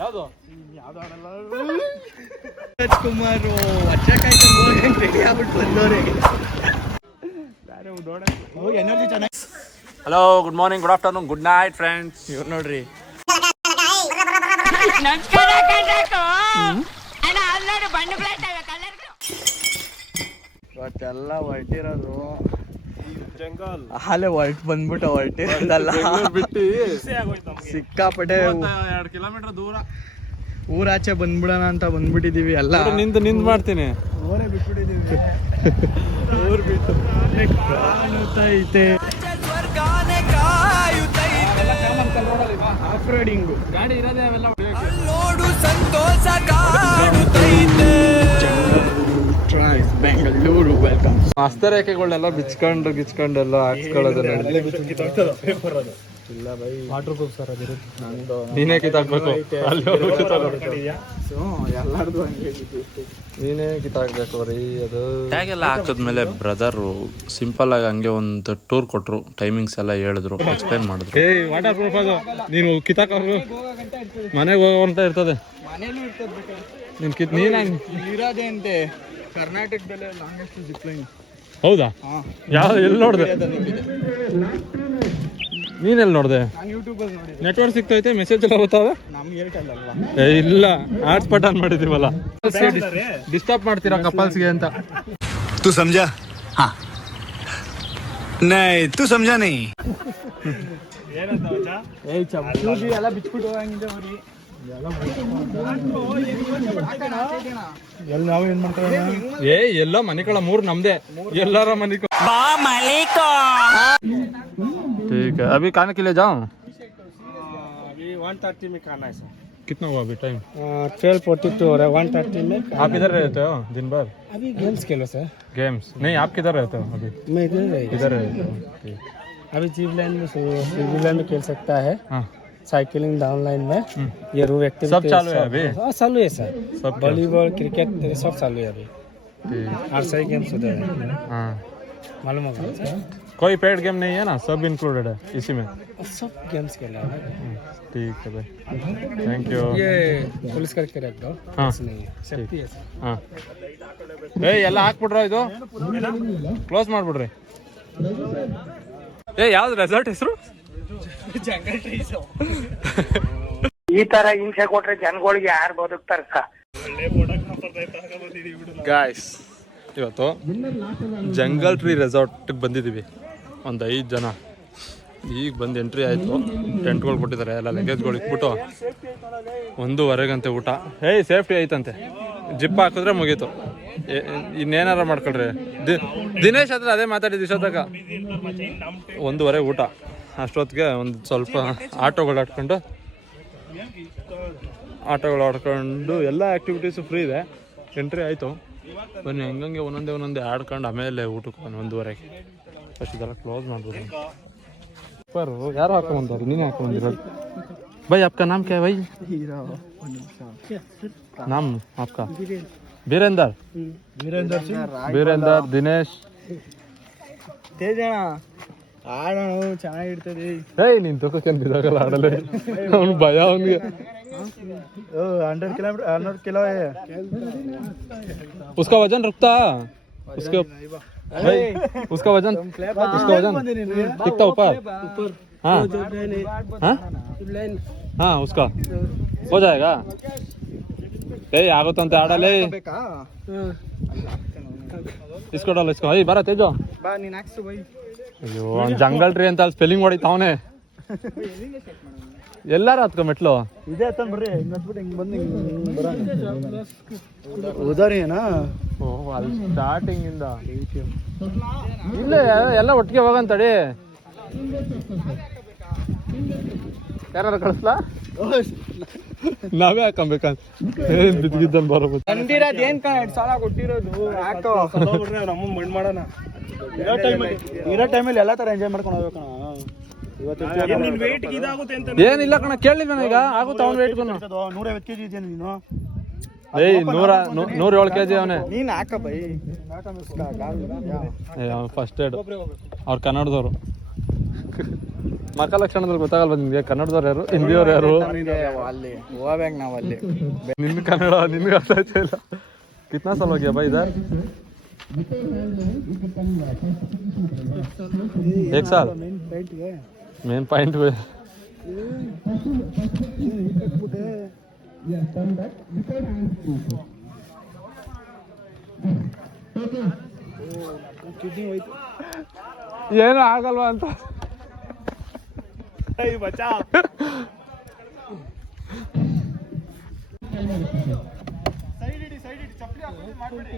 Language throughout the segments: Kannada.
ಯಾವುದು ರಾಜ್ಕುಮಾರ್ ರೆಡಿ ಆಗ್ಬಿಟ್ಟು ಬಂದವ್ರೆ. ಎನರ್ಜಿ ಚೆನ್ನಾಗಿ. Hello, good morning, good afternoon, good night friends. ಇವ್ರು ನೋಡ್ರಿ ಇವತ್ತೆಲ್ಲ ಹೊರಟಿರೋದು ಜಂಗಲ್ ಅಲ್ಲೇ ಹೊರಟಿರೋದಲ್ಲ ಬಿಟ್ಟು ಸಿಕ್ಕಾಪಟ್ಟೆ 2 ಕಿಲೋಮೀಟರ್ ದೂರ ಊರಾಚೆ ಬಂದ್ಬಿಡೋಣ ಅಂತ ಬಂದ್ಬಿಟ್ಟಿದೀವಿ. ಎಲ್ಲ ನಿಂದು ಮಾಡ್ತೀನಿ. ಊರೇ ಬಿಟ್ಬಿಟ್ಟಿದೀವಿ. ಊರ್ ಬಿಟ್ಟು ಕಾಣುತ್ತೈತೆ ಆಫ್ ರೋಡಿಂಗು ಗಾಡಿ ಇರೋದೇ ಅವೆಲ್ಲ ನೋಡು ಸಂತೋಷ ಕಾಣುತ್ತೈತೆ. ಬೆಂಗಳೂರು ವೆಲ್ಕಮ್. ಹಸ್ತರೇಖೆಗಳನ್ನೆಲ್ಲ ಗಿಚ್ಕೊಂಡು ಎಲ್ಲ ಹಾಕ್ಸ್ಕೊಳ್ಳೋದು. ಇಲ್ಲ ಬೈ, ವಾಟರ್ ಪ್ರೂಫ್ ಸರ್ ಅದು ನಂದು. ನೀನೇ ಕಿತ್ತಾಕ್ಬೇಕು, ಎಲ್ಲಾರ್ದು ನೀನೇ ಕಿತ್ತಾಕ್ಬೇಕು ರೀ. ಅದು ಟ್ಯಾಗೆಲ್ಲ ಹಾಕಿದ್ಮೇಲೆ ಬ್ರದರ್ ಸಿಂಪಲ್ ಆಗಿ ಹಂಗೆ ಒಂದು ಟೂರ್ ಕೊಟ್ರು, ಟೈಮಿಂಗ್ಸ್ ಎಲ್ಲ ಹೇಳಿದ್ರು, ಎಕ್ಸ್ಪ್ಲೈನ್ ಮಾಡಿದ್ರು. ವಾಟರ್ ಪ್ರೂಫ್ ಅದು, ನೀನು ಕಿತ್ತಾಕೋರು ಮನೆಗೆ ಹೋಗುವಂತ ಇರ್ತದೆ. ಮನೇಲೂ ಇರ್ತದೆ. ನೀನು ಇರೋದೇ ಅಂತೆ ಕರ್ನಾಟಕದಲ್ಲೇ ಲಾಂಗೆಸ್ಟ್ ಜಿಪ್ ಲೈನ್. ಹೌದಾ? ಯಾವ ಎಲ್ಲಿ ನೋಡಿದೆ? ನೀನೆಲ್ಲಿ ನೋಡಿದೆ? ನಾನು ಯೂಟ್ಯೂಬಲ್ಲಿ ನೋಡಿ. ನೆಟ್ವರ್ಕ್ ಸಿಗ್ತೈತೆ, ಮೆಸೇಜ್ ಎಲ್ಲ ಬರ್ತಾವೆ. ನಮ್ಗೆ ಏರ್ಟೆಲ್ ಅಲ್ವಾ? ಇಲ್ಲ, ಹಾಟ್ಸ್ಪಾಟ್ ಆನ್ ಮಾಡಿದೀವಲ್ಲ. ಡಿಸ್ಟರ್ಬ್ ಮಾಡ್ತೀರಾ ಕಪಲ್ಸ್ಗೆ ಅಂತ. तू समझा? हाँ नहीं तू समझा नहीं. ಚೂಜಿ ಎಲ್ಲ ಬಿಚ್ಬಿಟ್ಟು ಹಂಗಿದೆ ಬರೀ. ಎಲ್ಲಿ ನಾವು ಏನ್ ಮಾಡ್ತಾರೆ? ಎಲ್ಲ ಮನೆಗಳ 3 ನಮ್ದೆ, ಎಲ್ಲಾರ ಮನೆ. ठीक है, अभी खाने के लिए जाऊँ? अभी 1:30 में खाना है सर. कितना हुआ अभी टाइम? 12:42 हो रहा है. 1:30 में. आप इधर रहते हो दिन भर? अभी गेम्स खेलो सर. गेम्स नहीं, आप किधर रहते हो अभी? मैं इधर रहते हो? ठीक. अभी जिप लाइन में खेल सकता है. हाँ, साइकिलिंग डाउन लाइन में ये रूम एक्टिविटी सब चालू है अभी? हाँ चालू है सर. सब वॉलीबॉल क्रिकेट सब चालू है अभी. ठीक. और सही गेम्स उधर है. हाँ, मालूम होगा सर. कोई पेड गेम नहीं है ना, सब इंक्लूडेड है इसी में? सब गेम्स खेला है. ठीक है भाई, थैंक यू. ये पुलिस करके रख दो. हाँ, कुछ नहीं है, सेफ्टी है सर. ಹಾಂ, ಎಲ್ಲ ಹಾಕ್ಬಿಡ್ರ, ಇದು ಕ್ಲೋಸ್ ಮಾಡ್ಬಿಡ್ರಿ. ಯಾವ್ದು ರೆಸಾರ್ಟ್ ಹೆಸರು? Jungle trees. ಈ ತರ ಹಿಂಸೆ ಕೊಟ್ರೆ ಜನಗಳಿಗೆ ಯಾರು ಬದುಕ್ತಾರಕ್ಕ? ಗಾಯ್ಸ್, ಇವತ್ತು ಜಂಗಲ್ ಟ್ರೀ ರೆಸಾರ್ಟ್ಗೆ ಬಂದಿದ್ದೀವಿ, ಒಂದು 5 ಜನ. ಈಗ ಬಂದು ಎಂಟ್ರಿ ಆಯಿತು, ಟೆಂಟ್ಗಳು ಕೊಟ್ಟಿದ್ದಾರೆ, ಎಲ್ಲ ಲಗೇಜ್ಗಳು ಇಟ್ಬಿಟ್ಟು 1:30 ಊಟ. ಸೇಫ್ಟಿ ಐತಂತೆ, ಜಿಪ್ ಹಾಕಿದ್ರೆ ಮುಗೀತು. ಇನ್ನೇನಾರ ಮಾಡ್ಕೊಳ್ರಿ. ದಿನೇಶ್ ಹತ್ರ ಅದೇ ಮಾತಾಡಿದ್ದು ಇಷ್ಟೊತ್ತಾಗ. 1:30 ಊಟ. ಅಷ್ಟೊತ್ತಿಗೆ ಒಂದು ಸ್ವಲ್ಪ ಆಟೋಗಳು ಆಡ್ಕೊಂಡು ಎಲ್ಲ ಆ್ಯಕ್ಟಿವಿಟೀಸು ಫ್ರೀ ಇದೆ. ಎಂಟ್ರಿ ಆಯಿತು, ಬನ್ನಿ ಹಂಗಂಗೆ ಒಂದೊಂದೇ ಆಡ್ಕೊಂಡು ಆಮೇಲೆ ಊಟಕ್ಕೆ ಬನ್ನಿ. 1:30 ಫಸ್ಟ್ ಇದೆಲ್ಲ ಕ್ಲೋಸ್ ಮಾಡ್ಬೋದು. ಸೂಪರ್. ಯಾರು ಹಾಕೊಂಡ್ಬಂದವ್ರು? ನೀನೇ ಹಾಕೊಂಡ್ಬಂದಿರೋದು. भाई आपका नाम क्या है भाई? नाम आपका? वीरेंद्र सिंह. वीरेंद्र, दिनेश. ತೇಜಣ್ಣ ಆಡೋಣ ಚೆನ್ನಾಗಿರ್ತದೆ. ನೀನ್ ತಗೋಕೇನು ಬಿಡೋಗಲ್ಲ ಆಡಲೇ, ಅವ್ನು ಭಯ ಅವನಿಗೆ. 100 किलोमीटर 100 किलो है. उसका वजन रुकता उसके भाई, उसका वजन दिखता ऊपर. हाँ हाँ, उसका हो जाएगा. ಆಗುತ್ತಂತೆ ಆಡಲೇ. इसको डालो, इसको. ಬರ ತೇಜೋ, ಬಾ ನೀನ್ ಹಾಕ್ಸು ಬೈ. ಅಯ್ಯೋ, ಜಂಗಲ್ ಟ್ರೀ ಅಂತ ಸ್ಪೆಲ್ಲಿಂಗ್ ಹೊಡಿತಾವನೆ. ಎಲ್ಲಾರು ಹತ್ಕೊ ಮೆಟ್ಲು ಇದೆ ಹತ್ತನ್ ಬರ್ರಿ. ಹಿಂಗ್ ಹತ್ಬಿಟ್ಟು ಹಿಂಗ್ ಬಂದು ಹಿಂಗ್ ಬರೋಣ. ಉದಾರಿನಾ? ಓ, ಅಲ್ಲಿ ಸ್ಟಾರ್ಟಿಂಗ್ ಇಂದ ಇಲ್ಲೇ ಎಲ್ಲ ಒಟ್ಟಿಗೆ ಹೋಗಂತಡಿ. ಯಾರು ಕಳಿಸ್ಲಾ? ನಾವೇ ಹಾಕೊಂಬೇಕಂತ ಬಿದ್ದಿದ್ದನ್ ಬರೋದು. ಕಂಡಿರೋದು ಏನ್ ಕಣ 2 ಸಾವಿರ ಕೊಟ್ಟಿರೋದು. ಹಾಕೋ ನಮ್ಮ ಮಣ್ಣು ಮಾಡೋಣ. ಇರೋ ಟೈಮಲ್ಲಿ ಎಲ್ಲ ತರ ಎಂಜಾಯ್ ಮಾಡ್ಕೊಂಡು ಹೋಗ್ಬೇಕಣ. ಏನಿಲ್ಲ ಕಣ, ಕೇಳಿಲ್ವ ಈಗ? ಆಗುತ್ತೆ ಅವ್ನ ವೇಟ್ಗೂ. 150 kg ಇದೆಯಾ ನೀನು? 107 kg ಅವನೇ. ನೀನ್ ಹಾಕ ಬೈ. ಫಸ್ಟ್ ಏಡ್ ಅವ್ರು ಕನ್ನಡದವರು. ಮಕ್ಕ ಲಕ್ಷಣದಲ್ಲಿ ಗೊತ್ತಾಗಲ್ವ ನಿನ್ಗೆ? ಕನ್ನಡದವ್ರು ಯಾರು, ಹಿಂದಿಯವ್ರು ಯಾರು? ಅಲ್ಲಿ ಹೋಗ್ಬೇಕು ನಾವು ಅಲ್ಲಿ. ನಿನ್ನ ಕನ್ನಡ ನಿನ್ಗೆ ಅರ್ಥ ಆಯ್ತಾ ಇಲ್ಲ? ಕಿತ್ನಾ ಸಾಲ ಹೋಗ್ಯಾ ಬಾ ಇದರ್? 1 साल मेन पॉइंट पे ಏನು ಆಗಲ್ವಾ ಅಂತ ಬಚ್ಚಾ ಸೈಡ್ ಇಡಿ ಚಪ್ಪಲಿ ಹಾಕೊಂಡು ಮಾಡ್ಬಿಡಿ.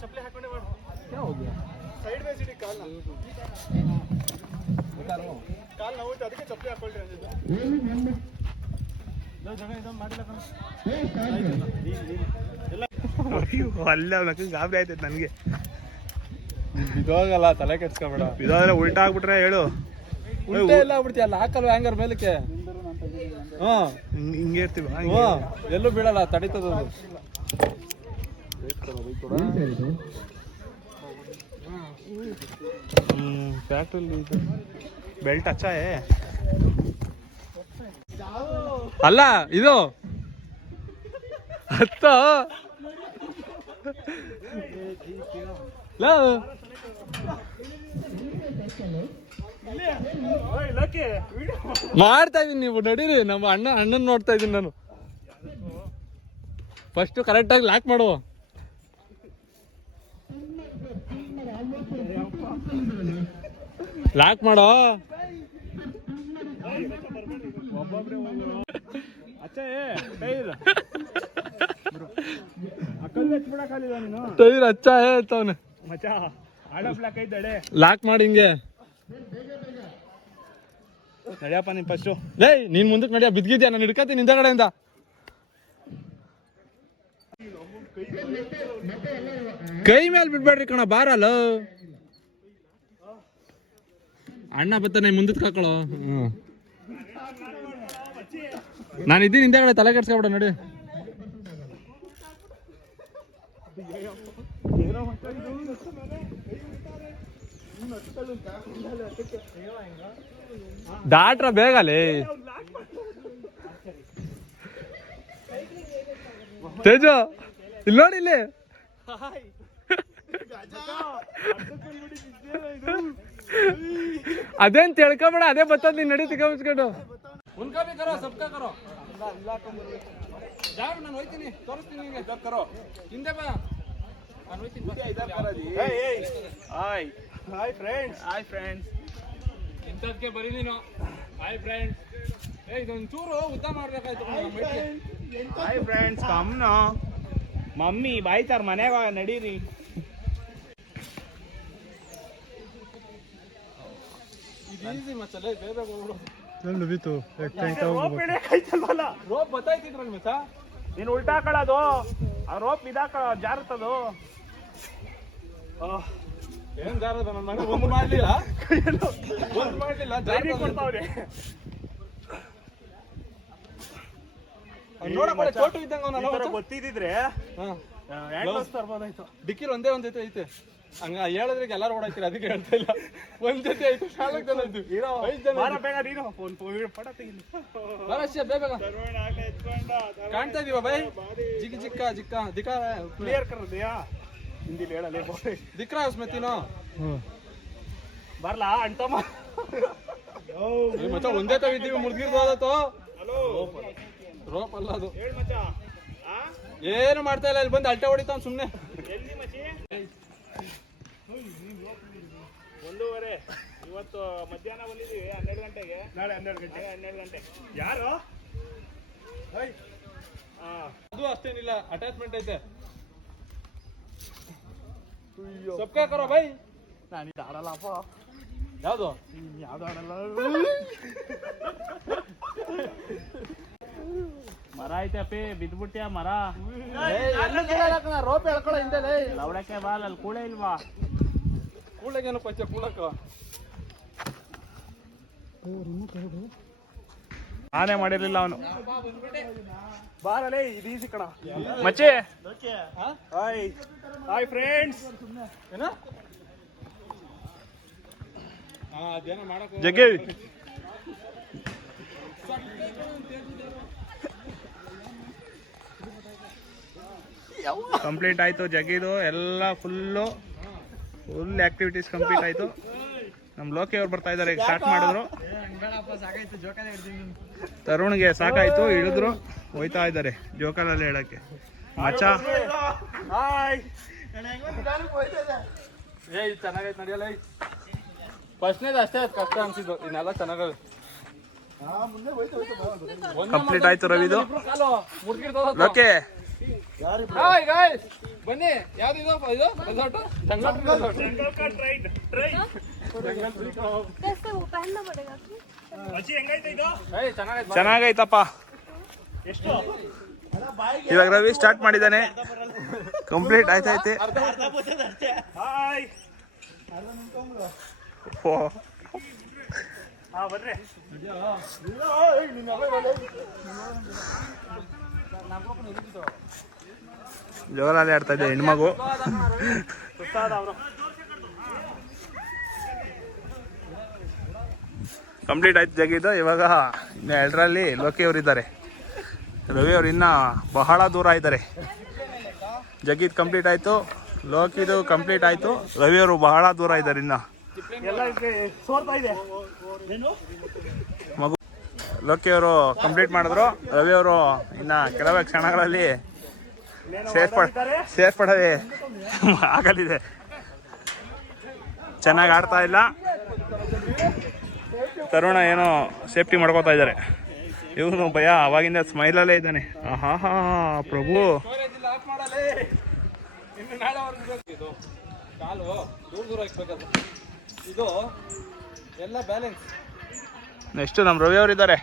ಚಪ್ಪಲಿ ಹಾಕೊಂಡೆ ಮಾಡು. ಸೈಡ್ ಬೇಸ್ ಇಡಿ ಕಾಲ್ ನೋವು ಅದಕ್ಕೆ ಚಪ್ಪಲಿ ಹಾಕೊಳ್ರಿ ಅಂದಿದ್ದು. ಅಲ್ಲ ಗಾಬರಿ ಆಯ್ತೈತೆ ನನಗೆ. ಇದಾಗಲ್ಲ, ತಲೆ ಕೆಡ್ಸ್ಕೊಬೇಡ. ಇದಾದ್ರೆ ಉಲ್ಟಾ ಆಗ್ಬಿಟ್ರೆ ಹೇಳು. ಉಲ್ಟಾ ಎಲ್ಲ ಆಗ್ಬಿಡ್ತೀಯಲ್ಲ, ಹಾಕಲ್ವ ಹ್ಯಾಂಗರ್ ಮೇಲಕ್ಕೆ? ಹಿಂಗೆ ಇರ್ತೀವ, ಎಲ್ಲೂ ಬೀಳಲ್ಲ, ತಡೀತದ. ಫ್ಯಾಕ್ಟ್ರಿಲಿ ಬೆಲ್ಟ್ ಹಚ್ಚಾಯೇ ಅಲ್ಲ ಇದು ಹತ್ತ ಮಾಡ್ತಾ ಇದೀನಿ, ನೀವು ನಡೀರಿ. ನಮ್ಮ ಅಣ್ಣನ್ ನೋಡ್ತಾ ಇದೀನಿ ನಾನು. ಫಸ್ಟ್ ಕರೆಕ್ಟ್ ಆಗಿ ಲಾಕ್ ಮಾಡುವ. ಲಾಕ್ ಮಾಡೋ. ಟೈರ್ ಅಚ್ಚ ಹೇಳ್ತವನೆ. ಲಾಕ್ ಮಾಡಿ ಹಿಂಗೆ ನಡಿಯಪ್ಪ ನೀನ್ ಫಸ್ಟು. ನೀನ್ ಮುಂದಕ್ಕೆ ನಡಿಯ, ಬಿದ್ದಿದ್ಯಾ? ನಾನು ಹಿಡ್ಕತೀನಿ ಹಿಂದಗಡೆಯಿಂದ. ಕೈ ಮೇಲೆ ಬಿಡ್ಬೇಡ್ರಿ ಕಣ, ಬಾರಲ್ಲ. ಅಣ್ಣ ಬರ್ತಾನೆ, ಮುಂದಕ್ಕೆ ಹಾಕೊಳ್ಳೋ. ನಾನು ಇದ್ದೀನಿ ಹಿಂದೆಗಡೆ, ತಲೆ ಕೆಡ್ಸ್ಕೊಬೇಡ. ನಡಿ. ದಾಟ್ರ ಬೇಗಲೇ ತೇಜ, ಇಲ್ಲಿ ನೋಡಿ, ಇಲ್ಲಿ ಅದೇನ್ ತಿಳ್ಕೊಬೇಡ, ಅದೇ ಬರ್ತದ. ನೀನ್ ನಡಿ ತಿಳ್ಕೊಂಡು ನಾನು ಹೋಯ್ತೀನಿ, ತೋರಿಸ್ತೀನಿ ನಿಂಗೆ. ಹಿಂದೆ ಬಾ, ನಾನು ಹೋಯ್ತೀನಿ. Hi friends. ಇಂಥದ್ಕೆ ಬರೀ ನೀನು ಹಾಯ್ ಫ್ರೆಂಡ್ಸ್. ಇದೊಂದು ಚೂರು ಉದ್ದ ಮಾಡ್ಬೇಕಾಯ್ತು. ಹಾಯ್ ಫ್ರೆಂಡ್ಸ್, ಕಮ್ನ ಮಮ್ಮಿ ಬಾಯ್ತಾರ ಮನೆಗ, ನಡೀರಿ. ರೋಪ್ ಬತ್ತಾಯ್ತಿದ್ರಲ್ಲ ಮತ್ತ, ನೀನ್ ಉಲ್ಟಾ ಹಾಕೊಳ್ಳೋದು, ಆ ರೋಪ್ ಇದಾಕ ಜಾರುತ್ತದು. ಏನ್ ಜಾರದ? ನನ್ನ ಒಂದು ಮಾಡ್ಲಿಲ್ಲ, ಒಂದು ಮಾಡ್ಲಿಲ್ಲ. ಕೊಡ್ತಾವ್ರಿ ನೋಡಕ್ಕೆ ಚೋಟು ಇದ್ದಂಗ ಗೊತ್ತಿದ್ರೆ ತರ್ಬೋದಾಯ್ತು. ಡಿಕ್ಕಿಲ್ ಒಂದೇ ಒಂದ್ ಜೊತೆ ಐತೆ. ಹಂಗ ಹೇಳಿದ್ರೆ ಎಲ್ಲಾರು ಓಡಾಯ್ತೀರಿ, ಅದಕ್ಕೆ ಹೇಳ್ತಾ ಇಲ್ಲ. ಒಂದ್ ಜೊತೆ ಐತೆ, 4 ಜನ ಇದ್ವಿ. 5 ಜನ ಬೇಗ ನೀನು ಪಟ ತೆಗಿಲಿ. ಬೇಗ ಕಾಣ್ತಾ ಇದೀವ ಬೈ. ಜಿಕ್ಕ ದಿಕ್ಕಾ ಕ್ಲಿಯರ್ ಕರ್ದಿಯಾ ಹಿಂದಿ ಹೇಳಲೇ ದಿಕ್ರಾ ಸ್ಮತಿನೋ ಬರ್ಲಾ ಅಂಟಮ್ಮ. ಮಚ್ಚ ಒಂದೇ ತಾವ್ ಇದ್ದೀವಿ, ಮುಡ್ಗಿರ್ಬೋದತ್ತು. ರೋಪ್ ಅಲ್ಲ ಅದು. ಏನು ಮಾಡ್ತಾ ಇಲ್ಲ, ಇಲ್ಲಿ ಬಂದು ಅಲ್ಟೆ ಹೊಡಿತಾವ್ ಸುಮ್ನೆ. 1:30 ಇವತ್ತು ಮಧ್ಯಾಹ್ನ ಬಂದಿದ್ದೀವಿ. 12 ಗಂಟೆಗೆ. ನಾಳೆ 12 ಗಂಟೆ. ಯಾರು? ಅದು ಅಷ್ಟೇನಿಲ್ಲ, ಅಟ್ಯಾಚ್ಮೆಂಟ್ ಐತೆ. ಸಬ್ಕಾ ಕರೋ ಬೈ. ನಾನು ಇದು ಆಡಲ್ಲಪ್ಪ. ಯಾವ್ದು ಆಡಲ್ಲ. ಮರ ಐತೆ ಅಪ್ಪಿ, ಬಿದ್ಬಿಟ್ಟ್ಯಾ ಮರ. ರೋಪ್ ಹೇಳ್ಕೊಳ ಹಿಂದೆ. ಲವಡಕ್ಕೆ ಬಾಲ್ ಅಲ್ಲಿ ಕೂಳೆ ಇಲ್ವಾ? ಕೂಳಗೇನು ಪಂಚ ಕೂಳಕ್ಕ ಆನೆ ಮಾಡಿರ್ಲಿಲ್ಲ ಅವನು. ಬಾರಲೇ, ಇದು ಈಸಿ ಕಣ ಮಚ್ಚೆ. Hi friends. ಜಗ್ಗಿ ಕಂಪ್ಲೀಟ್ ಆಯ್ತು ಜಗ್ಗಿದು ಎಲ್ಲ ಫುಲ್ ಆಕ್ಟಿವಿಟೀಸ್ ಕಂಪ್ಲೀಟ್ ಆಯ್ತು. ನಮ್ಮ ಲೋಕಿ ಅವ್ರು ಬರ್ತಾ ಇದಾರೆ, ಈಗ ಸ್ಟಾರ್ಟ್ ಮಾಡಿದ್ರು. ತರುಣ್ಗೆ ಸಾಕಾಯ್ತು, ಇಳಿದ್ರು ಹೋಯ್ತಾ ಇದ್ದಾರೆ ಜೋಕಾಲಲ್ಲಿ ಹೇಳಕ್ಕೆ. ಮಚ್ಚ ಚೆನ್ನಾಗೈತೆ ನಡೆಯಲ್ಲ. ಫಸ್ಟ್ನೇದು ಅಷ್ಟೇ ಕಷ್ಟ ಅನ್ಸಿದ್ದು, ಇನ್ನೆಲ್ಲ ಚೆನ್ನಾಗವೆ. ಕಂಪ್ಲೀಟ್ ಆಯ್ತು ರವಿದು. ಲೋಕೆ ಬನ್ನಿ, ಯಾವ್ದು ಇದು ರೆಸಾರ್ಟ್? कैसे वो पहनना पड़ेगा ಚೆನ್ನಾಗೈತಪ್ಪ. ಇವಾಗ ರವಿ ಸ್ಟಾರ್ಟ್ ಮಾಡಿದ್ದಾನೆ. ಕಂಪ್ಲೀಟ್ ಆಯ್ತೈತೆ. ಜೋರಾಲಿ ಆಡ್ತಾ ಇದೆ ಹೆಣ್ಮಗು. ಕಂಪ್ಲೀಟ್ ಆಯ್ತು ಜಗಿದ್ದು. ಇವಾಗ ಇನ್ನು 2ರಲ್ಲಿ ಲೋಕಿ ಅವರು ಇದ್ದಾರೆ, ರವಿ ಅವ್ರು ಇನ್ನ ಬಹಳ ದೂರ ಇದ್ದಾರೆ. ಜಗಿದ್ ಕಂಪ್ಲೀಟ್ ಆಯ್ತು, ಲೋಕಿದು ಕಂಪ್ಲೀಟ್ ಆಯ್ತು, ರವಿ ಅವರು ಬಹಳ ದೂರ ಇದ್ದಾರೆ ಇನ್ನ. ಮಗು ಲೋಕಿ ಅವರು ಕಂಪ್ಲೀಟ್ ಮಾಡಿದ್ರು, ರವಿ ಅವರು ಇನ್ನ ಕೆಲವೇ ಕ್ಷಣಗಳಲ್ಲಿ ಸೇರ್ಪಡದೆ ಆಗಲಿದೆ. ಚೆನ್ನಾಗಿ ಆಡ್ತಾ ಇಲ್ಲ. ತರುಣ ಏನೋ ಸೇಫ್ಟಿ ಮಾಡ್ಕೋತಾ ಇದ್ದಾರೆ. ಇವನು ಭಯ ಅವಾಗಿಂದ ಸ್ಮೈಲಲ್ಲೇ ಇದ್ದಾನೆ. ಆಹಾ ಪ್ರಭು. ಕಾಲು ದೂರ ಹಾಕ್ಬೇಕದು. ಇದು ಎಲ್ಲ ಬ್ಯಾಲೆನ್ಸ್. ನೆಕ್ಸ್ಟ್ ನಮ್ಮ ರವಿ ಅವರು ಇದ್ದಾರೆ.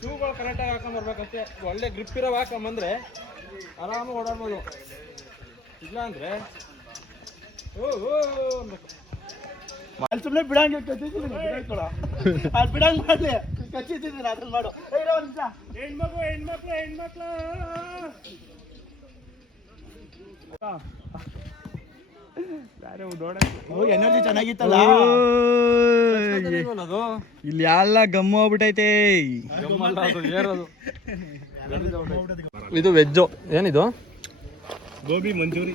ಶೂಗಳು ಕರೆಕ್ಟಾಗಿ ಹಾಕೊಂಡ್ ಬರ್ಬೇಕಂತೆ. ಒಳ್ಳೆ ಗ್ರಿಪ್ ಇರೋ ಹಾಕೊಂಬಂದ್ರೆ ಆರಾಮಾಗಿ ಓಡಾಡ್ಬೋದು. ಇಲ್ಲ ಅಂದ್ರೆ ಅಲ್ಲಿ ಸುಮ್ಮನೆ ಬಿಡಂಗೆ ಬಿಡಂಗ್ ಮಾಡ್ಲಿ ಕಚ್ಚಿದ್ದೀನಿ ಅದ್ರಲ್ಲಿ ಮಾಡು. ಹೆಣ್ಮಕ್ಳು ಎನರ್ಜಿ ಚೆನ್ನಾಗಿತ್ತಲ್ಲ. ಇಲ್ಲಿ ಎಲ್ಲ ಗಮ್ಮು ಹೋಗ್ಬಿಟ್ಟೈತೆ. ಇದು ವೆಜ್ಜು. ಏನಿದು? ಗೋಬಿ ಮಂಚೂರಿ.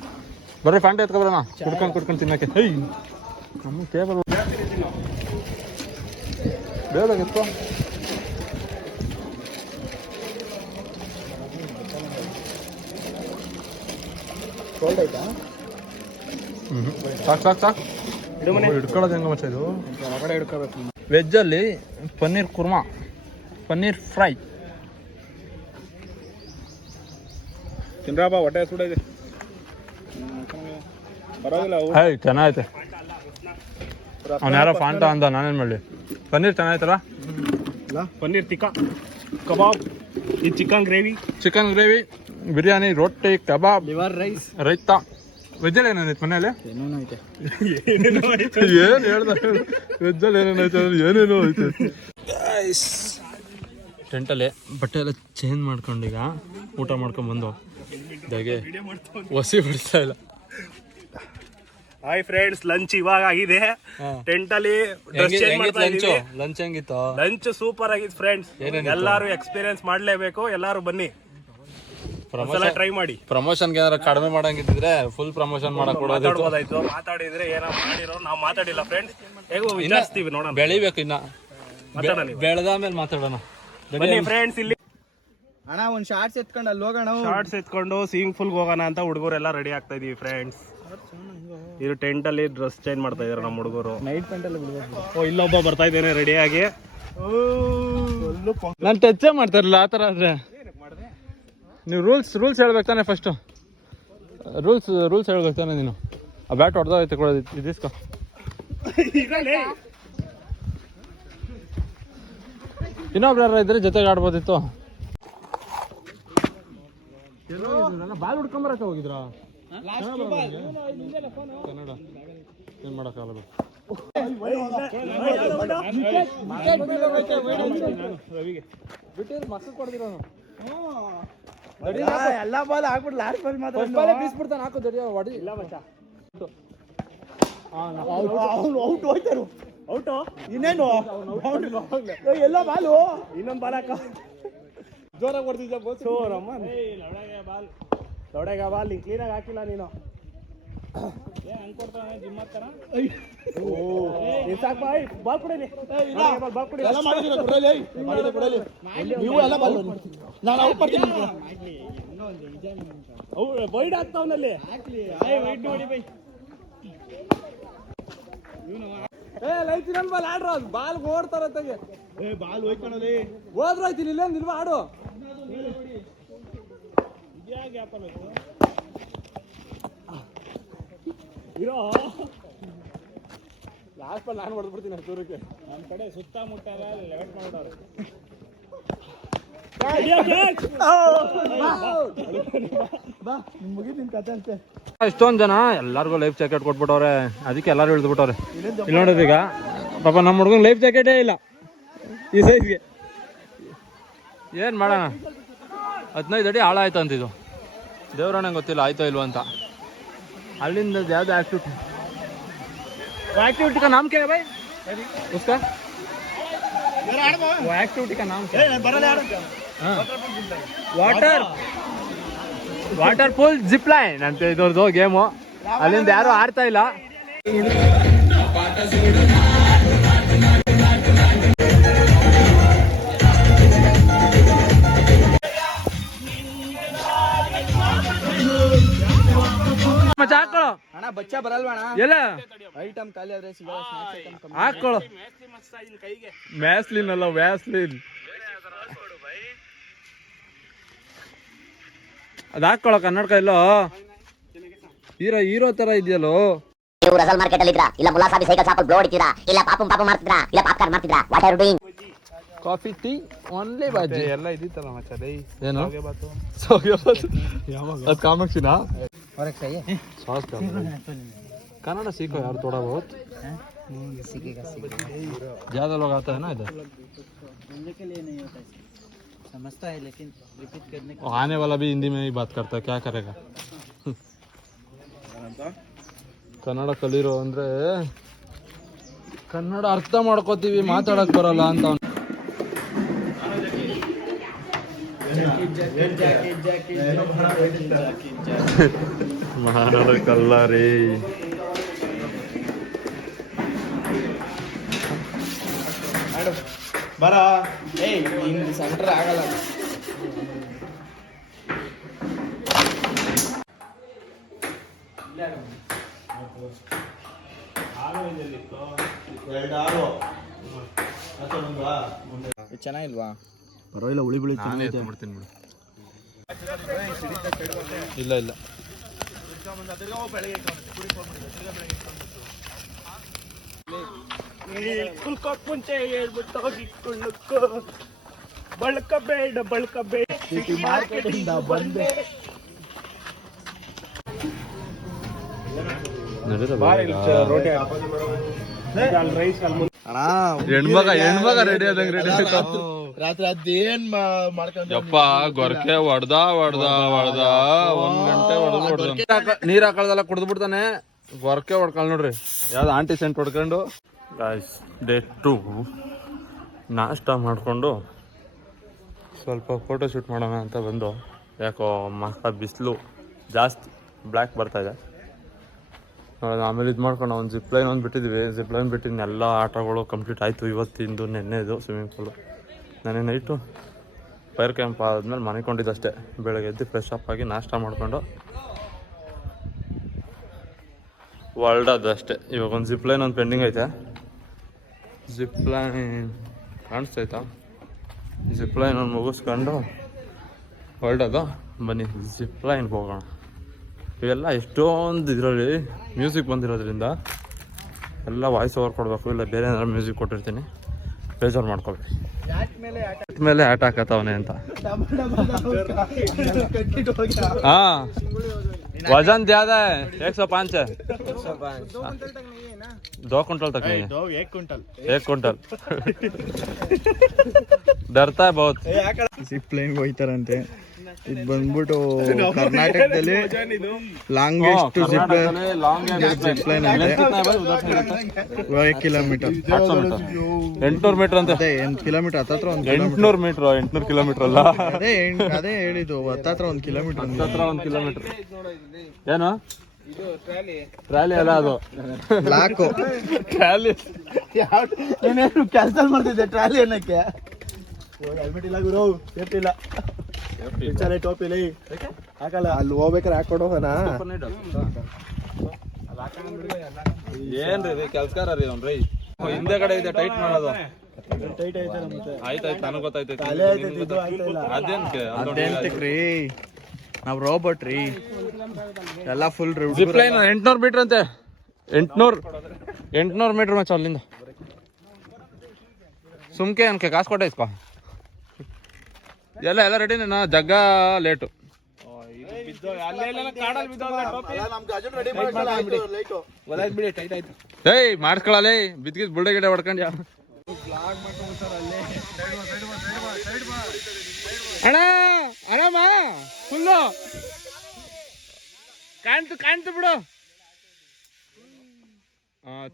ಬರ್ರಿ ಫ್ಯಾಂಟೆ ಎತ್ಕೊಬರೋಣ, ಕುಡ್ಕೊಂಡು ತಿನ್ನಕ್ಕೆ. ನಮ್ಮ ಟೇಬಲ್ ಬೇಡ ಎತ್ಕೊ. ಸಾಕು ಹಿಡ್ಕೊಳ್ಳೋದು ಹೆಂಗ ಮಚ್ಚ ಇದು? ಹೊರಗಡೆ ಹಿಡ್ಕೋಬೇಕು. ವೆಜ್ಜಲ್ಲಿ ಪನ್ನೀರ್ ಕುರ್ಮಾ, ಪನ್ನೀರ್ ಫ್ರೈ. ತಿನ್ರಾಬ, ಹೊಟ್ಟೆ ಸುಡ ಇದೆ. ಚೆನ್ನಾಗೈತೆ. ಅವ್ನು ಯಾರೋ ಫಾಂಟ ಅಂದ, ನಾನೇನು ಮಾಡಲಿ? ಪನ್ನೀರ್ ಚೆನ್ನಾಗೈತಲ್ಲ. ಪನ್ನೀರ್ ಟಿಕ್ಕಾ ಕಬಾಬ್, ಈ ಚಿಕನ್ ಗ್ರೇವಿ, ಬಿರಿಯಾನಿ, ರೊಟ್ಟಿ, ಕಬಾಬ್, ಲಿವರ್ ರೈಸ್, ರೈತ. ವೆಜ್ಜಲ್ಲಿ ಏನೇನೈತೆ ಮನೇಲಿ? ಏನು ಹೇಳ್ದ? ವೆಜ್ಜಲ್ಲಿ ಏನೇನೈತೆ? ಏನೇನೋ ಐತೆ. ಟೆಂಟಲ್ಲಿ ಬಟ್ಟೆ ಎಲ್ಲ ಚೇಂಜ್ ಮಾಡ್ಕೊಂಡು ಈಗ ಊಟ ಮಾಡ್ಕೊಂಡ್ಬಂದು ಇದಾಗೆ ಒಸಿ ಬಿಡ್ತಾ ಇಲ್ಲ. ಹಾಯ್ ಫ್ರೆಂಡ್ಸ್, ಲಂಚ್ ಇವಾಗ ಆಗಿದೆ. ಟೆಂಟ್ ಅಲ್ಲಿ ಲಂಚ್ ಹೆಂಗಿತ್ತು? ಲಂಚ್ ಸೂಪರ್ ಆಗಿದೆ ಫ್ರೆಂಡ್ಸ್. ಎಲ್ಲಾರು ಎಕ್ಸ್ಪೀರಿಯನ್ಸ್ ಮಾಡ್ಲೇಬೇಕು. ಎಲ್ಲಾರು ಬನ್ನಿ, ಟ್ರೈ ಮಾಡಿ. ಪ್ರಮೋಷನ್ಗೆ ಏನಾರ ಕಡಿಮೆ ಮಾಡಂಗಿದ್ರೆ ಫುಲ್ ಪ್ರಮೋಷನ್ ಮಾಡಕ್ ಕೊಡೋದಾಯ್ತು. ಮಾತಾಡಿದ್ರೆ ಏನೋ ಮಾಡಿರೋ, ನಾವು ಮಾತಾಡಿಲ್ಲ ಫ್ರೆಂಡ್ಸ್. ಹೇಗೋ ವಿಚಾರಿಸ್ತೀವಿ, ನೋಡೋಣ. ಬೆಳಿಬೇಕು ಇನ್ನ, ಬೆಳೆದಾದ್ಮೇಲೆ ಮಾತಾಡೋಣ. ಬನ್ನಿ ಫ್ರೆಂಡ್ಸ್. ಇಲ್ಲಿ ಅಣ್ಣ ಒಂದ್ ಶಾರ್ಟ್ಸ್ ಎತ್ಕೊಂಡು ಅಲ್ಲಿ ಹೋಗೋಣ. ಶಾರ್ಟ್ಸ್ ಎತ್ಕೊಂಡು ಸ್ವಿಮ್ಮಿಂಗ್ ಪೂಲ್ ಹೋಗೋಣ ಅಂತ ಹುಡುಗರೆಲ್ಲ ರೆಡಿ ಆಗ್ತಾ ಇದೀವಿ ಫ್ರೆಂಡ್ಸ್. ಇದು ಟೆಂಟ್ ಅಲ್ಲಿ ಡ್ರೆಸ್ ಚೇಂಜ್ ಮಾಡ್ತಾ ಇದಾರೆ ನಮ್ಮ ಹುಡುಗರು. ನೈಟ್ ಪ್ಯಾಂಟ್ ಅಲ್ಲಿ ಬಿಡ್ಬೇಕು. ಓ, ಇಲ್ಲೊಬ್ಬ ಬರ್ತಾ ಇದ್ದೇನೆ ರೆಡಿಯಾಗಿ. ನಾನು ಟಚ್ಚೇ ಮಾಡ್ತಾ ಇರಲಿಲ್ಲ ಆ ಥರ ಆದ್ರೆ. ನೀವು ರೂಲ್ಸ್ ಹೇಳ್ಬೇಕು ತಾನೆ ಫಸ್ಟು. ರೂಲ್ಸ್ ಹೇಳ್ಬೇಕು ತಾನೆ ನೀನು. ಆ ಬ್ಯಾಟ್ ಹೊಡೆದೋಯ್ತು, ಕೊಡೋದು ಇದಿಸ್ಕೊ. ಇನ್ನೊಬ್ರು ಯಾರು ಇದ್ರೆ ಜೊತೆಗೆ ಆಡ್ಬೋದಿತ್ತು. ಬಾಲ್ ಹುಡ್ಕೊಂಬರಕ್ಕೆ ಹೋಗಿದ್ರಾ? ಕನ್ನಡ ಏನ್ ಮಾಡಕ್ಕಾಗಲ್ಲ. ಮಕ್ಕಳು ಕೊಡ್ದಿರೋನು ಎಲ್ಲ ಬಾಲ್ ಹಾಕ್ಬಿಟ್ಟು ಲಾಸ್ಟ್ ಬಾಲ್ ಮಾತ್ರ ಬೀಸ್ಬಿಡ್ತಾನೆ. ಹಾಕು ದಡಿಯ ಹೊಡಿ. ಇಲ್ಲ ಮಚ್ಚ, ಔಟ್ ಹೋಯ್ತಾರು. ಔಟು ಇನ್ನೇನು ಎಲ್ಲ ಬಾಲು ಇನ್ನೊಂದು ಬಾಲ್ ಹಾಕ ಜೋರಾಗಿ ಹೊಡೆದಿದ್ದ ಬೋರಮ್ಮ ಲೌಡೆಗ ಬಾಲ್ ನೀನು ಕ್ಲೀನಾಗಿ ಹಾಕಿಲ್ಲ ನೀನು ಸಾಕು ಬಾಯ್ ಬಾಲ್ ಕೊಡಲಿ ಬಾಲ್ ಕೊಡಿ ಎಲ್ಲ ಕೊಡಲಿ ನೀವು ಎಲ್ಲ ಬಾಲ್ ನಾನು ಔಟ್ ಮಾಡ್ತೀನಿ ವೈಡ್ ಆಗ್ತಾವನಲ್ಲಿ ವೈಡ್ ನೋಡಿ ಬೈ ಲೈಟ್ ಇನ್ನೊಂದು ಬಾಲ್ ಆಡ್ರ ಬಾಲ್ ಓಡ್ತಾರತ್ತಾಗೆ ಬಾಲ್ ಹೋಯ್ಕೊಳಲಿ ಹೋದ್ರಾಯ್ತೀನಿ ಇಲ್ಲೇ ನಿಲ್ವ ಆಡು ಇರೋ ಲಾಸ್ಟ್ ಬಾಲ್ ನಾನು ಹೊಡೆದ್ಬಿಡ್ತೀನಿ ದೂರಕ್ಕೆ ನಮ್ಮ ಕಡೆ ಸುತ್ತಮುತ್ತ ಲೆವೆಟ್ ಮಾಡ್ಬಿಡೋರು ಇಷ್ಟೊಂದು ಜನ ಎಲ್ಲರಿಗೂ ಲೈಫ್ ಜಾಕೆಟ್ ಕೊಟ್ಬಿಟ್ಟವ್ರೆ, ಅದಕ್ಕೆ ಎಲ್ಲರೂ ಇಳಿದ್ಬಿಟ್ಟವ್ರೆ. ಇಲ್ಲಿ ನೋಡೋದು ಈಗ ಪಾಪ ನಮ್ಮ ಹುಡುಗಂಗೆ ಲೈಫ್ ಜಾಕೆಟೇ ಇಲ್ಲ ಈ ಸೈಜ್ಗೆ. ಏನು ಮಾಡೋಣ, 15 ಅಡಿ ಹಾಳ ಆಯ್ತು ಅಂತಿದ್ದು. ದೇವ್ರಣ್ಣ ಗೊತ್ತಿಲ್ಲ ಆಯ್ತೋ ಇಲ್ವೋ ಅಂತ. ಅಲ್ಲಿಂದ ಯಾವ್ದು एक्टिविटी का नाम क्या है भाई उसका? वो एक्टिविटी का नाम क्या है? ವಾಟರ್ ಪೂಲ್ ಜಿಪ್ ಲೈನ್ ಅಂತ ಇದ್ರದ್ದು ಗೇಮು. ಅಲ್ಲಿಂದ ಯಾರು ಆಡ್ತಾ ಇಲ್ಲ. ಹಾಕೊಳ್ಳೋ ಅಣ್ಣ ಬಚ್ಚ ಬರಲ್ವಣ ಎಲ್ಲ ಐಟಮ್ ಖಾಲಿ ಆದ್ರೆ ಸಿಗಲ್ಲ. ಹಾಕೊಳ್ಳೋ ವ್ಯಾಸ್ಲಿನ್ ಅಲ್ಲ ವ್ಯಾಸ್ಲಿನ್ ಅದ್ ಹಾಕೊಳ್ಳೋ. ಕನ್ನಡಕ ಎಲ್ಲೋ ಹೀರೋ ತರ ಇದೆಯಲ್ಲೋ. ನೀವು ರಸಲ್ ಮಾರ್ಕೆಟ್ ಅಲ್ಲಿ ಇದ್ರಾ, ಇಲ್ಲ ಮುಲ್ಲಾ ಸಾಬಿ ಸೈಕಲ್ ಶಾಪ್ ಬ್ಲೋ ಹೊಡಿತೀರಾ, ಇಲ್ಲ ಪಾಪು ಮಾಡ್ತಿದ್ರಾ, ಇಲ್ಲ ಪಾಪ್ಕಾರ್ನ್ ಮಾಡ್ತಿದ್ರಾ, what are you doing? Coffee tea only bajji ಎಲ್ಲ ಇದಿತ್ತಲ್ಲ ಮಚ್ಚ. ಏನು ಅದು ಕಾಮಾಕ್ಷಿನಾ कन्नड़ सीखो यार थोड़ा बहुत, ज्यादा लोग आता है ना इधर, समझता है लेकिन रिपीट करने और आने वाला भी हिंदी में ही बात करता है, क्या करेगा. ಕನ್ನಡ ಕಲಿರೋ ಅಂದ್ರೆ ಕನ್ನಡ ಅರ್ಥ ಮಾಡ್ಕೋತೀವಿ, ಮಾತಾಡಕ್ ಬರಲ್ಲ ಅಂತ. ಮಹಾನದ ಕಲ್ಲಾರಿ ಬರ ಸೆಂಟರ್ ಆಗಲ್ಲ. ಚೆನ್ನಾಗಿಲ್ವಾ? ಪರವಾಗಿಲ್ಲ, ಉಳಿ ಬಿಳಿ ನಾನೇ ಎತ್ಬಿಡ್ತೀನಿ ಬಿಡು. ಇಲ್ಲ ಇಲ್ಲ ಕುಲ್ಕೋಕ್ ಮುಂಚೆ ಹೇಳ್ಬಿಟ್ಟು ಹೋಗಿಕೊಳ್ಳುಕ್ಕೋ, ಬಳಕಬೇಡ ಮಾರ್ಕೆಟಿಂದ ಬಂದೆ. ಹೆಣ್ಮಗ ರೆಡಿ ಆದಂಗ ರೆಡಿ ರಾತ್ರಿ ಅದೇನ್ ಮಾಡ್ಕೊಂಡ್ ಯಪ್ಪ ಗೊರಕೆ ಹೊಡ್ದ 1 ಗಂಟೆ ಹೊಡೆದು ನೀರ್ ಹಾಕಳ್ದೆಲ್ಲ ಕುಡ್ದು ಬಿಡ್ತಾನೆ. ಗೊರಕೆ ಹೊಡ್ಕೊಳ್ಳ ನೋಡ್ರಿ, ಯಾವ್ದು ಆಂಟಿ ಸೆಂಟ್ ಹೊಡ್ಕೊಂಡು. ಡೇ 2 ನಾಷ್ಟ ಮಾಡಿಕೊಂಡು ಸ್ವಲ್ಪ ಫೋಟೋ ಶೂಟ್ ಮಾಡೋಣ ಅಂತ ಬಂದು, ಯಾಕೋ ಬಿಸಿಲು ಜಾಸ್ತಿ ಬ್ಲ್ಯಾಕ್ ಬರ್ತಾಯಿದೆ. ಆಮೇಲೆ ಇದು ಮಾಡ್ಕೊಂಡು ಒಂದು ಜಿಪ್ಲೈನ್ ಒಂದು ಬಿಟ್ಟಿದ್ವಿ. ಜಿಪ್ಲೈನ್ ಬಿಟ್ಟಿದ್ದು ಎಲ್ಲ ಆಟಗಳು ಕಂಪ್ಲೀಟ್ ಆಯಿತು. ಇವತ್ತಿಂದು ನೆನ್ನೆದು ಸ್ವಿಮ್ಮಿಂಗ್ ಪೂಲು. ನೆನ್ನೆ ನೈಟು ಫೈರ್ ಕ್ಯಾಂಪ್ ಆದಮೇಲೆ ಮನೆಕೊಂಡಿದ್ದಷ್ಟೇ. ಬೆಳಗ್ಗೆ ಎದ್ದು ಫ್ರೆಶ್ ಅಪ್ ಆಗಿ ನಾಷ್ಟ ಮಾಡಿಕೊಂಡು ಹೊರಡೋದಷ್ಟೇ. ಇವಾಗ ಒಂದು ಜಿಪ್ಲೈನ್ ಒಂದು ಪೆಂಡಿಂಗ್ ಐತೆ. ಜಿಪ್ಲೈನ್ ಕಾಣಿಸ್ತೈತಾ? ಜಿಪ್ಲೈನ್ ಒಂದು ಮುಗಿಸ್ಕೊಂಡು ಹೊರಡೋದು. ಬನ್ನಿ ಜಿಪ್ಲೈನ್ಗೆ ಹೋಗೋಣ. ಇವೆಲ್ಲ ಎಷ್ಟೊಂದು ಇದರಲ್ಲಿ ಮ್ಯೂಸಿಕ್ ಬಂದಿರೋದ್ರಿಂದ ಎಲ್ಲ ವಾಯ್ಸ್ ಓವರ್ ಕೊಡಬೇಕು, ಇಲ್ಲ ಬೇರೆ ಏನಾದ್ರು ಮ್ಯೂಸಿಕ್ ಕೊಟ್ಟಿರ್ತೀನಿ, ಬೇಜಾರು ಮಾಡ್ಕೊಳ್ರಿ. ಮೇಲೆ ಆಟ ಹಾಕತ್ತವನೆ ಅಂತ. हाँ वजन ज्यादा है, 105 है. 2 कुंटल तक नहीं है. 1 कुंटल ಡರ್ತಾ ಬಹುತ್ ಜಿಪ್ ಲೈನ್ ಹೋಯ್ತಾರಂತೆ. ಇದು ಬಂದ್ಬಿಟ್ಟು ಕರ್ನಾಟಕದಲ್ಲಿ ಲಾಂಗೆಸ್ಟ್ ಜಿಪ್ ಲೈನ್ ಅಂತೆ. 1 ಕಿಲೋಮೀಟರ್ 800 ಮೀಟರ್ ಅಂತ. ಅದೇ 8 ಕಿಲೋಮೀಟರ್ ಹತ್ತತ್ರ 800 ಮೀಟರ್ 800 ಕಿಲೋಮೀಟರ್ ಅಲ್ಲ, ಅದೇ ಹೇಳಿದ್ದು ಹತ್ತತ್ರ 1 ಕಿಲೋಮೀಟರ್. ಹತ್ರ 1 ಕಿಲೋಮೀಟರ್. ಏನು ಟ್ರಾಲಿ ಅಲ್ಲ ಅದು, ಲಾಕು ಟ್ರಾಲಿ. ಏನೇನು ಕ್ಯಾನ್ಸಲ್ ಮಾಡ್ತಿದ್ದೆ ಟ್ರಾಲಿ ಅನ್ನಕ್ಕೆ. ಹೆಲ್ಮೆಟ್ ಇಲ್ಲ ಗುರು, ಸೇಫ್ಟಿ ಇಲ್ಲ. ಟೋಪಿಲಿ ಹಾಕಲ್ಲ, ಅಲ್ಲಿ ಹೋಗ್ಬೇಕಾರೆ ಹಾಕೊಂಡು ಹೋಗೋಣ. ಏನ್ರಿ ಕೆಲ್ಸಕಾರ ರೀ ಅವ್ನ್ರಿ, ಹಿಂದೆ ಕಡೆ ಇದೆ ಟೈಟ್ ಮಾಡೋದು. ಟೈಟ್ ಐತೆ ನಮ್ಗೆ. ಆಯ್ತಾಯ್ತು, ನನಗೆ ಗೊತ್ತಾಯ್ತೈತೆ. ಅದೇಂತಕ್ರಿ, ನಾವ್ ರೋಬೋಟ್ ರೀ ಎಲ್ಲ ಫುಲ್. ಜಿಪ್ ಲೈನ್ 800 ಮೀಟರ್ ಅಂತೆ. 800 ಮೀಟರ್ ಮಚ್ಚ ಅಲ್ಲಿಂದ. ಸುಮ್ಕೆ ಅನ್ಕೆ ಕಾಸು ಕೊಟ್ಟೆ ಇಸ್ಕೊ. ಎಲ್ಲ ರೆಡಿನೇನಾ? ಜಗ್ಗ ಲೇಟು. ಏಯ್ ಮಾಡಿಸ್ಕೊಳಲೇ, ಬಿದ್ಗಿದ್ ಬುಲ್ಡೆ ಗಿಡ ಹೊಡ್ಕೊಂಡ್ಯಾ ಅಣ್ಣ? ಆರಾಮ ಫುಲ್ಲು ಕಾಣ್ತು ಬಿಡು.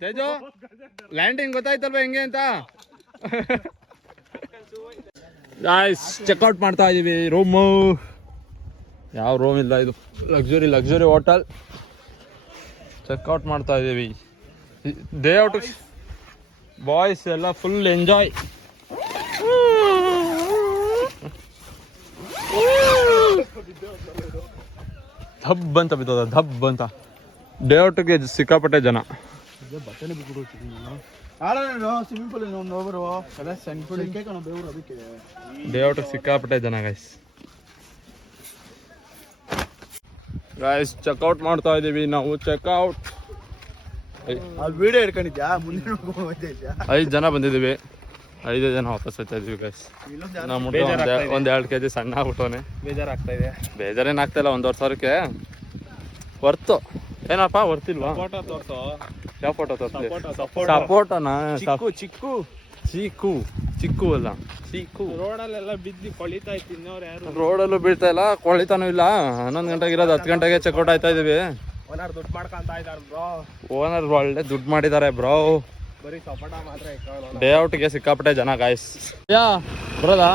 ತೇಜು, ಲ್ಯಾಂಡಿಂಗ್ ಗೊತ್ತಾಯ್ತಲ್ವ ಹೆಂಗೆ ಅಂತ? ಚೆಕ್ಔಟ್ ಮಾಡ್ತಾ ಇದೀವಿ ರೂಮು. ಯಾವ ರೂಮ್ ಇಲ್ಲ, ಇದು ಲಕ್ಸುರಿ ಹೋಟೆಲ್. ಚೆಕ್ಔಟ್ ಮಾಡ್ತಾ ಇದೀವಿ. ಡೇ ಔಟ್ ಬಾಯ್ಸ್ ಎಲ್ಲ ಫುಲ್ ಎಂಜಾಯ್. ಧಬ್ ಅಂತ ಬಿದ್ದದ, ಧಬ್ ಅಂತ. ಡೇ ಔಟ್ಗೆ ಸಿಕ್ಕಾಪಟ್ಟೆ ಜನ. ಸ್ವಿಮ್ಮಿಂಗ್ ಪೂಲ್ ಒಬ್ಬರು ಡೇ ಔಟ್ಗೆ ಸಿಕ್ಕಾಪಟ್ಟೆ ಜನ ಗೈಸ್ ಚೆಕ್ಔಟ್ ಮಾಡ್ತಾ ಇದೀವಿ ನಾವು. ಚೆಕ್ಔಟ್ ವಿಡಿಯೋ ಹಿಡ್ಕೊಂಡಿದ್ಯಾ? ಮುಂದೆ 5 ಜನ ಬಂದಿದ್ದೀವಿ, 5 ಜನ ವಾಪಸ್ ಹೋಗ್ತಾ ಇದೀವಿ ಗೈಸ್. ನಮ್ಮ ಒಂದ್ 2 kg ಸಣ್ಣ ಆಗ್ಬಿಟ್ಟವನೆ. ಬೇಜಾರಾಗ್ತಾ ಇದೆ. ಬೇಜಾರೇನಾಗ್ತಾ ಇಲ್ಲ, 1 ವರ್ಷಕ್ಕೆ ವರ್ತು. ಏನಪ್ಪ ವರ್ತಿಲ್ವಾ? ಯಾವ ಫೋಟೋ ತೋರಿಸ್ಲಿ? ಸಪೋಟೋನಾ? ಚಿಕ್ಕು ಅಲ್ಲ, ಚೀಕು. ರೋಡಲ್ಲೆಲ್ಲ ಬಿದ್ದು ಕೊಳಿತಾ ಇತ್ತು. ಇನ್ನೋರು ಯಾರು ರೋಡಲ್ಲೂ ಬೀಳ್ತಾ ಇಲ್ಲ, ಕೊಳಿತಾನು ಇಲ್ಲ. 11 ಗಂಟೆಗೆ ಇರೋದು, 10 ಗಂಟೆಗೆ ಚೆಕ್ಔಟ್ ಆಯ್ತಾ ಇದೀವಿ. ಓನರ್ ದುಡ್ಡು ಮಾಡ್ಕೊಂತ ಇದಾರೆ ಬ್ರೋ. ಓನರ್ ಒಳ್ಳೆ ದುಡ್ಡು ಮಾಡಿದ್ದಾರೆ ಬ್ರೋ. ಬರೀ ಸಪೋಟ ಮಾತ್ರ ಡೇ ಔಟ್ಗೆ ಸಿಕ್ಕಾಪಟ್ಟೆ ಜನ ಗಾಯ್ಸ್. ಬರೋದಾ?